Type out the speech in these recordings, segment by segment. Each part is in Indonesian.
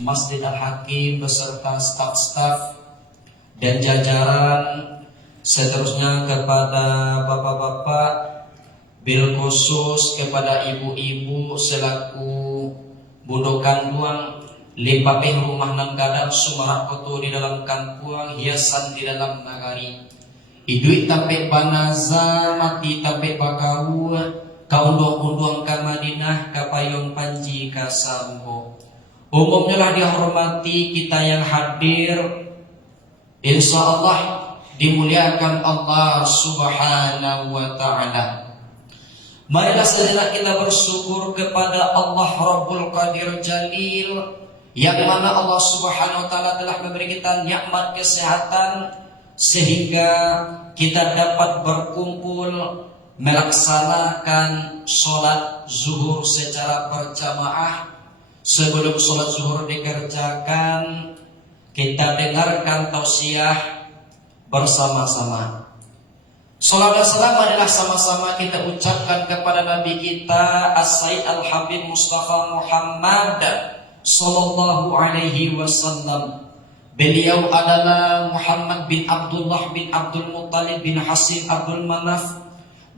Masjid Al-Hakim beserta staf-staf dan jajaran, seterusnya kepada bapak-bapak, bil khusus kepada ibu-ibu selaku budak kanduang, lipapih rumah nang kadang sumarak koto di dalam kampuang, hiasan di dalam nagari. Idui tape banaza mati tape bakau kaundong-undong ka Madinah kapayong panji kasambo. Umumnya lah dihormati kita yang hadir, insya Allah dimuliakan Allah subhanahu wa ta'ala. Marilah sejenak kita bersyukur kepada Allah Rabbul Qadir Jalil, yang mana Allah subhanahu wa ta'ala telah memberi kita nikmat kesehatan sehingga kita dapat berkumpul melaksanakan sholat zuhur secara berjamaah. Sebelum sholat zuhur dikerjakan, kita dengarkan tausiah bersama-sama. Salam dan salam adalah sama-sama kita ucapkan kepada Nabi kita As-Sayyid Al-Habib Mustafa Muhammad sallallahu alaihi wasallam. Beliau adalah Muhammad bin Abdullah bin Abdul Muttalib bin Hasim Abdul Manaf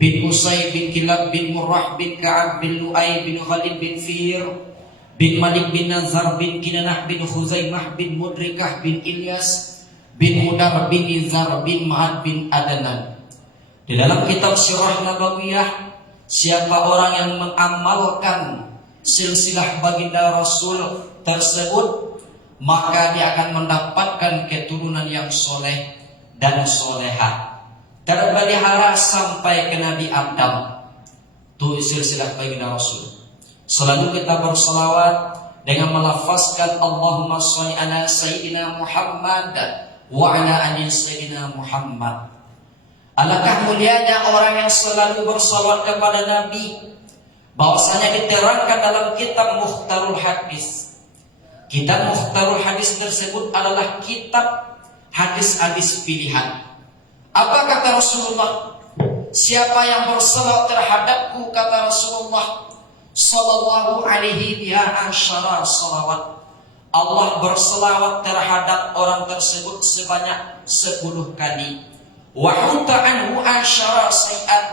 bin Usay bin Kilab bin Murrah bin Ka'ab bin Lu'ay bin Khalid bin Fir bin Malik bin Nazar bin Kinanah bin Khuzaimah bin Mudrikah bin Ilyas bin Mudar bin Nizar bin Ma'ad bin Adnan. Di dalam kitab Sirah Nabawiyah, siapa orang yang mengamalkan silsilah baginda Rasul tersebut, maka dia akan mendapatkan keturunan yang soleh dan solehah, terpelihara sampai ke Nabi Adam. Itu silsilah baginda Rasul. Selalu kita berselawat dengan melafazkan Allahumma sholli ala Sayyidina Muhammad wa ala ali Sayyidina Muhammad. Alangkah mulianya orang yang selalu berselawat kepada Nabi, bahwasanya diterangkan dalam kitab Mukhtarul Hadis. Kitab Mukhtarul Hadis tersebut adalah kitab hadis-hadis pilihan. Apa kata Rasulullah? Siapa yang berselawat terhadapku, kata Rasulullah sallallahu alaihi ya asyara salawat, Allah berselawat terhadap orang tersebut sebanyak 10 kali. Wa hutta anhu asyara sayi'at,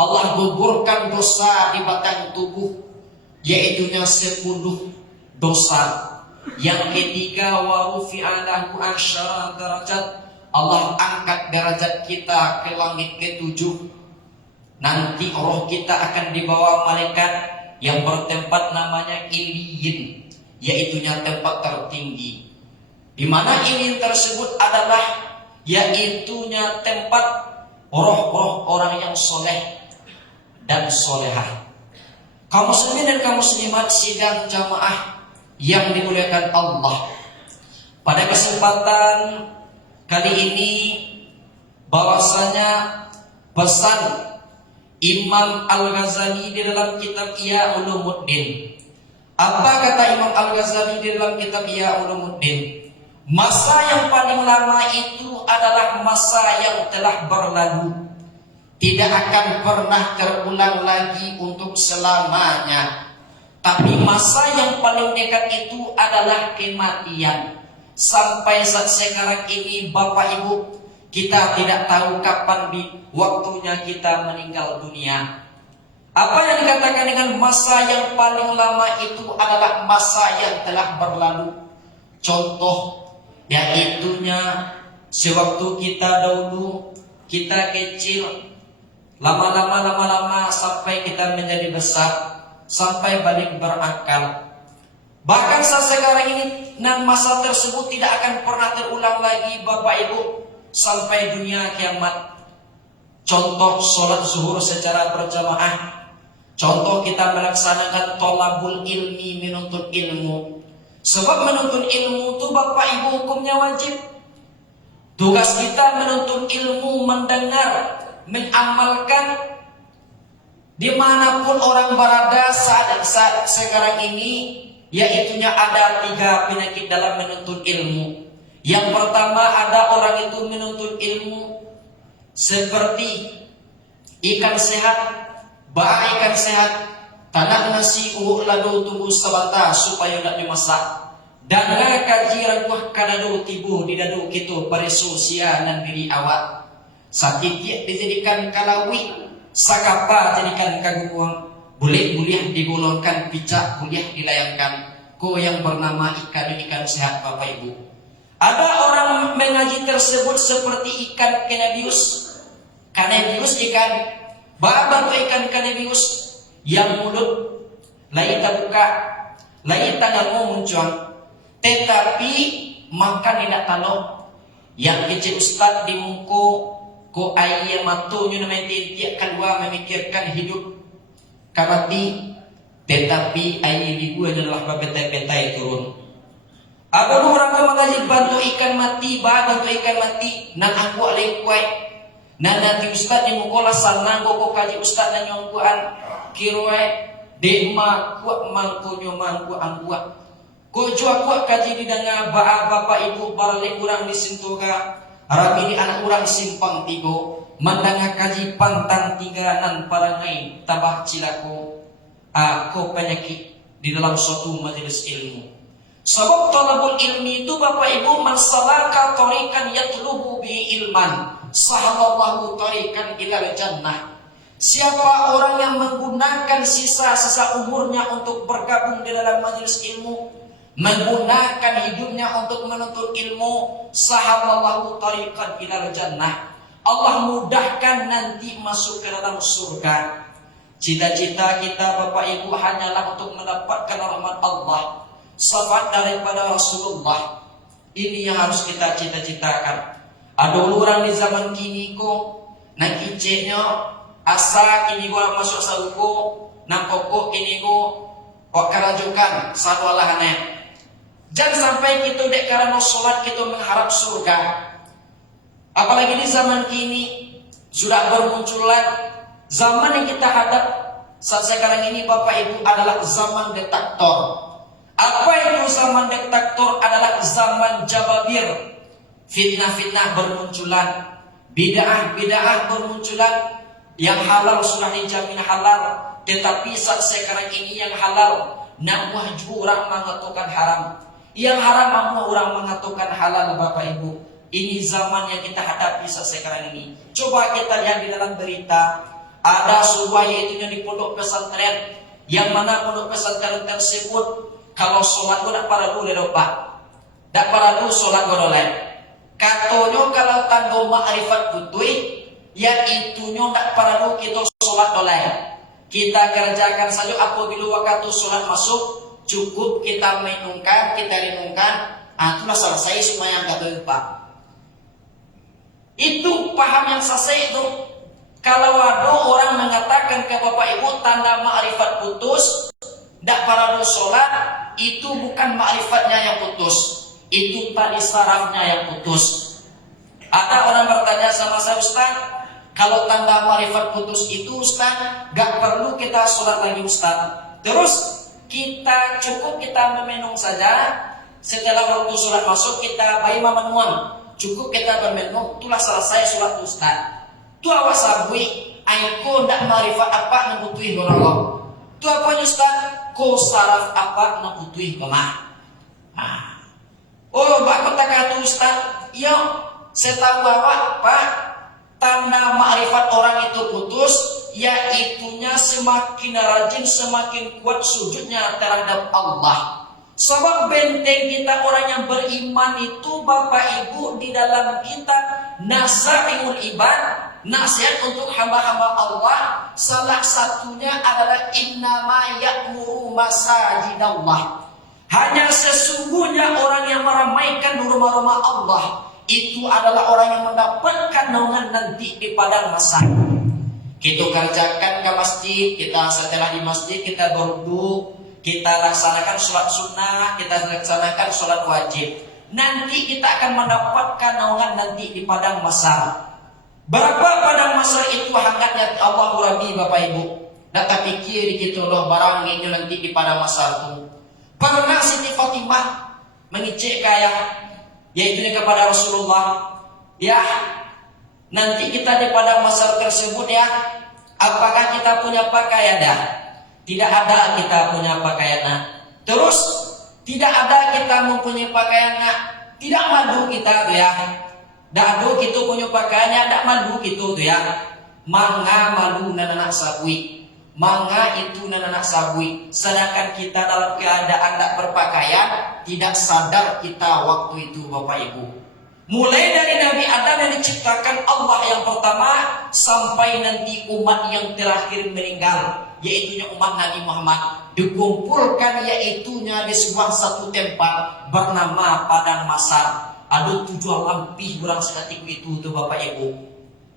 Allah gugurkan dosa di batang tubuh, yaitunya 10 dosa. Yang ketiga, wa rufi'a lahu asyara derajat, Allah angkat derajat kita ke langit ke-7. Nanti roh kita akan dibawa malaikat yang bertempat namanya Iliyin, yaitunya tempat tertinggi. Di mana Iliyin tersebut adalah yaitunya tempat roh-roh orang yang soleh dan solehah. Kaum muslimin dan kaum muslimat sidang jamaah yang dimuliakan Allah, pada kesempatan kali ini bahwasanya pesan Imam Al-Ghazali di dalam kitab Ihya Ulumuddin. Apa kata Imam Al-Ghazali di dalam kitab Ihya Ulumuddin? Masa yang paling lama itu adalah masa yang telah berlalu, tidak akan pernah terulang lagi untuk selamanya. Tapi masa yang paling dekat itu adalah kematian. Sampai saat sekarang ini Bapak Ibu, kita tidak tahu kapan waktunya kita meninggal dunia. Apa yang dikatakan dengan masa yang paling lama itu adalah masa yang telah berlalu. Contoh, yaitunya sewaktu kita dahulu, kita kecil, lama-lama sampai kita menjadi besar, sampai balik berakal. Bahkan saat sekarang ini, masa tersebut tidak akan pernah terulang lagi Bapak Ibu, sampai dunia kiamat. Contoh sholat zuhur secara berjamaah. Contoh kita melaksanakan tolabul ilmi, menuntut ilmu. Sebab menuntut ilmu itu Bapak Ibu hukumnya wajib. Tugas kita menuntut ilmu, mendengar, mengamalkan. Dimanapun orang berada saat sekarang ini, yaitunya ada 3 penyakit dalam menuntut ilmu. Yang pertama, ada orang itu menuntut ilmu seperti ikan sehat, ikan sehat, Tanah nasi uuk lado tunggu sebentar supaya nak dimasak. Dan kajiran buah kadado tibu di dadu kita peresusia dan diri awak. Sakit dijadikan kalawi, sakapa jadikan kaguang. Boleh digolongkan pijak, boleh dilayangkan. Ko yang bernama ikan sehat Bapak Ibu. Ada orang mengaji tersebut seperti ikan Canabius. Canabius ikan, baba tu ikan Canabius. Yang mulut lain tak buka, lain tak ngomong muncul, tetapi makan tidak tahu. Yang kecil Ustaz di muka, ko ayam matunya nanti dia keluar memikirkan hidup kabati, tetapi ayam ibu adalah bapetai-petai turun. Ada orang yang mengaji bantu ikan mati, bantu ikan mati, nan aku alai kuai, nan nanti Ustaz di muka lah sanang kok kaji Ustaz dan nyongkuan. Kiroe dema kuat mangkunyo mangku angkuat ko jua kuat kaji di danga bapak ibu balik urang disentuhka rabi di anak urang simpang tigo mandanga kaji pantang tiga nan parangai tabah cilako ko penyakit di dalam suatu majelis ilmu. Sebab talabul ilmi itu Bapak Ibu mansalaka tarikan yatlubu bi ilman sahalallahu tarikan ilal jannah. Siapa orang yang menggunakan sisa-sisa umurnya untuk bergabung di dalam majelis ilmu, menggunakan hidupnya untuk menuntut ilmu, sahaballahu tariqan ilal jannah. Allah mudahkan nanti masuk ke dalam surga. Cita-cita kita Bapak Ibu hanyalah untuk mendapatkan rahmat Allah, syafaat daripada Rasulullah. Ini yang harus kita cita-citakan. Ada orang di zaman kini kok nak iceknya asa kini gua masuk saluko nang pokok kini gua kok kerajukan sadwalahane. Jangan sampai kita dek karena sholat kita mengharap surga. Apalagi di zaman kini sudah bermunculan zaman yang kita hadap saat sekarang ini Bapak Ibu adalah zaman detektor. Apa itu zaman detektor? Adalah zaman jababir. Fitnah-fitnah bermunculan, bid'ah bermunculan. Yang halal sudah dijamin halal, tetapi saat sekarang ini yang halal namuh orang mengatakan haram, yang haram namuh orang mengatakan halal. Bapak Ibu, ini zaman yang kita hadapi saat sekarang ini. Coba kita lihat di dalam berita, ada sebuah yaitu di pondok pesantren, yang mana pondok pesantren tersebut kalau sholat tidak para dulu ledopak, tidak para dulu sholat goroleh. Katanya kalau tanda ma'rifat putih, ya itunya tak perlu kita sholat oleh. Kita kerjakan saja apabila waktu sholat masuk, cukup kita menungkan, kita renungkan, itulah selesai semua yang kata Pak. Itu paham yang selesai itu. Kalau ada orang mengatakan ke Bapak Ibu tanda ma'rifat putus, tak perlu sholat, itu bukan ma'rifatnya yang putus, itu tadi sarafnya yang putus. Ada orang bertanya sama saya, Ustaz, kalau tanda ma'rifat putus itu Ustaz, gak perlu kita sholat lagi Ustaz. Terus kita cukup kita memenung saja. Setelah waktu sholat masuk kita bayi memenuhan, cukup kita bermenung, itulah selesai sholat Ustaz. Itu awas sabui, aku ndak ma'rifat apa ngebutuhi Allah. Itu apa Ustaz? Ko saraf apa ngebutuhi kemah. Oh, bak kata Ustaz, ya saya tahu Pak. Tanda ma'rifat orang itu putus, yaitunya semakin rajin, semakin kuat sujudnya terhadap Allah. Sebab benteng kita orang yang beriman itu Bapak Ibu di dalam kitab Nasaihul Ibad, nasihat untuk hamba-hamba Allah, salah satunya adalah innama ya'muru masajidallah. Hanya sesungguhnya orang yang meramaikan rumah-rumah Allah itu adalah orang yang mendapatkan naungan nanti di padang mahsyar. Kita kerjakan ke masjid, kita setelah di masjid kita berwudu, kita laksanakan sholat sunnah, kita laksanakan sholat wajib. Nanti kita akan mendapatkan naungan nanti di padang mahsyar. Berapa padang mahsyar itu hangatnya Allah Rabbi Bapak Ibu. Dan tak pikir gitu loh barang ini nanti di padang mahsyar itu. Pernah Siti Fatimah mengicik kaya yaitu kepada Rasulullah, ya nanti kita di padang mahsyar tersebut ya, apakah kita punya pakaian dah? Tidak ada kita punya pakaian. Terus tidak ada kita mempunyai pakaian. Tidak madu kita tuh ya. Dado kita punya pakaiannya, tidak madu gitu tuh ya. Manga malu nananak sabui. Manga itu nananak sabui. Sedangkan kita dalam keadaan tidak berpakaian, tidak sadar kita waktu itu Bapak Ibu. Mulai dari Nabi Adam yang diciptakan Allah yang pertama sampai nanti umat yang terakhir meninggal, yaitu umat Nabi Muhammad, dikumpulkan yaitunya di sebuah satu tempat bernama Padang Mahsyar. Ada 7 lampih bulan seketik itu tuh Bapak Ibu.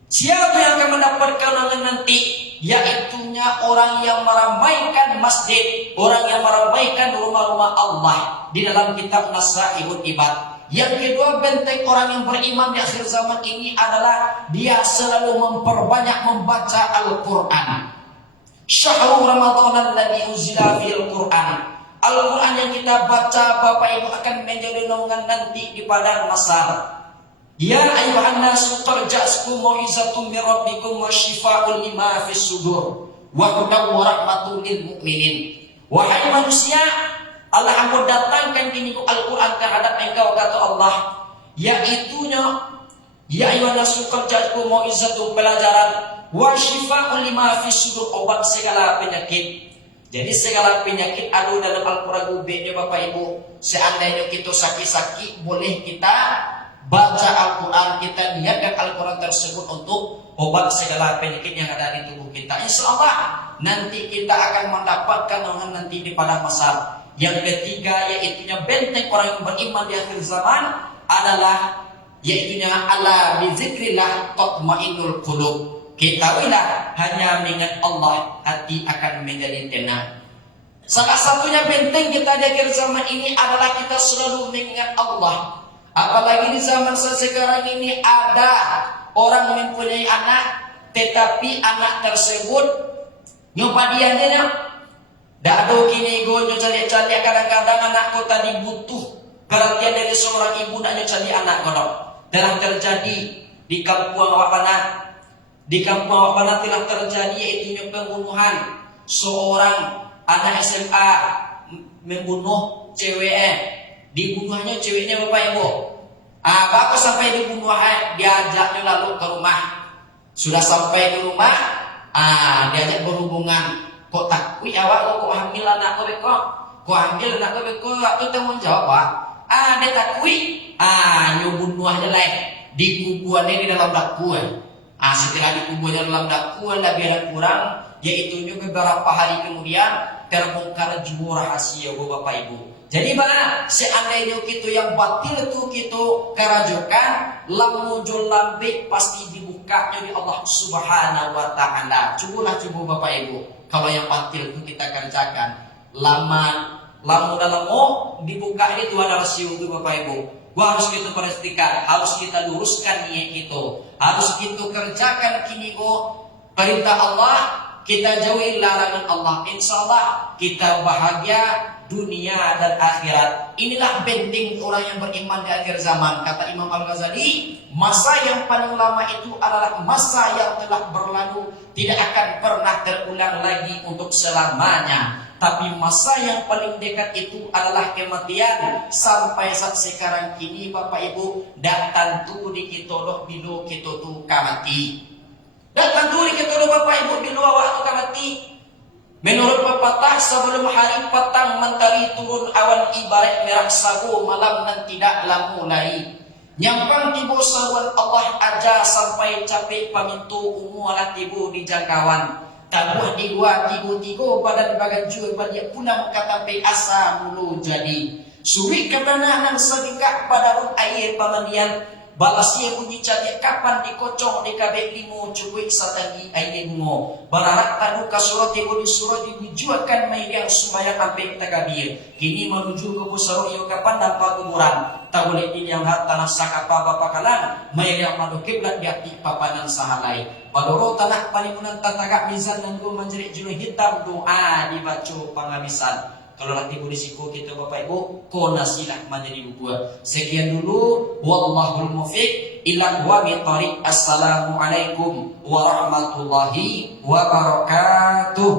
Siapa yang akan mendapat kemenangan nanti? Yaitunya orang yang meramaikan masjid, orang yang meramaikan rumah-rumah Allah di dalam kitab Nasaihul Ibad. Yang kedua, benteng orang yang beriman di akhir zaman ini adalah dia selalu memperbanyak membaca Al-Quran. Syahrul Ramadan alladzi unzila fil Quran. Al-Quran yang kita baca Bapak Ibu akan menjadi naungan nanti di padang mahsyar. Ya ayuhan nasu qad ja'akum mau'izatun min rabbikum wa syifaa'un lima fis sudur wa hudan wa rahmatun lil mu'minin. Wahai manusia, Allah akan datangkan kini Al-Quran terhadap engkau, kata Allah, yaitunya ya ayuhan nasu qad ja'akum mau'izatun, pelajaran, wa syifaa'un lima fis sudur, obat segala penyakit. Jadi segala penyakit ada dalam Al-Quran ubednya Bapak Ibu. Seandainya kita sakit-sakit, boleh kita baca Al-Quran, kita niatkan Al-Quran tersebut untuk obat segala penyakit yang ada di tubuh kita. Insya Allah nanti kita akan mendapatkan naungan nanti di padang mahsyar. Yang ketiga yaitunya benteng orang yang beriman di akhir zaman adalah yaitunya ala bizikrillah tatmainnul qulub. Ketahuilah hanya mengingat Allah hati akan menjadi tenang. Salah satunya benteng kita di akhir zaman ini adalah kita selalu mengingat Allah. Apalagi di zaman sekarang ini ada orang mempunyai anak, tetapi anak tersebut nyoba dianya dado kini go cari-cari, kadang-kadang anak kau tadi butuh perhatian dari seorang ibu, nak cari anak kodok. Telah terjadi di kampung Wapana. Di kampung Wapana telah terjadi yaitu pembunuhan seorang anak SMA membunuh cewek. Dibunuhnya ceweknya Bapak Ibu. Bapak sampai dibunuh, diajaknya lalu ke rumah. Sudah sampai di rumah, diajak berhubungan. Kok takut awak kok hamil anak kau beko? Kok hamil anak kau beko? Itu tanggung jawab Pak. Dia takut. Nyubunuh aja lah. Dikuburannya di dalam dakuan. Setelah dikuburnya dalam dakuan lebih ada kurang, yaitu beberapa hari kemudian terbongkar juga rahasia Bapak Ibu. Jadi mana seandainya kita yang batil itu kita kerajokan, lamujul lambe pasti dibukanya di Allah Subhanahu wa Ta'ala. Coba Bapak Ibu, kalau yang batil itu kita kerjakan, lamu dalam dibuka itu ada rahasia itu Bapak Ibu. Harus kita perhatikan, harus kita luruskan niat kita, harus kita kerjakan kini perintah Allah, kita jauhi larangan Allah. Insya Allah kita bahagia dunia dan akhirat. Inilah benteng orang yang beriman di akhir zaman. Kata Imam Al-Ghazali, masa yang paling lama itu adalah masa yang telah berlalu, tidak akan pernah terulang lagi untuk selamanya. Tapi masa yang paling dekat itu adalah kematian. Sampai saat sekarang kini Bapak Ibu, datang tu di kitoloh bilo kita tu kamati. Datang tu di kitoloh Bapak Ibu bilo waktu kamati. Menurut pepatah, sebelum hari petang mentari turun awan ibarat merah sagu, malam dan tidak lamu lari. Nyampang tibu saruan Allah aja sampai capek pamintu umualah tibu di jangkauan. Tabuh di gua tigo badan bagan jual badia punam kata pe asa mulu jadi. Suwi kebenaran sedikah pada air pamandian. Balasnya bunyi cari kapan dikocong di kabeh limo cukup satangi ayengo. Bararak tadu kasurat ibu disuruh dibujuakan mayang supaya sampai takabir. Kini menuju ke busaro iyo kapan dapat kuburan. Tak boleh ini yang tanah sakapa bapakalan. Mayang madu kiblat di api papanan sahalai. Padoro tanah palimunan tatagak mizan dan gue menjerit julu hitam doa dibaca penghabisan. Kalau nanti budisiku kita Bapak Ibu, konasilah menjadi buku. Sekian dulu. Wallahul mufiq ila huwa tariq. Assalamualaikum warahmatullahi wabarakatuh.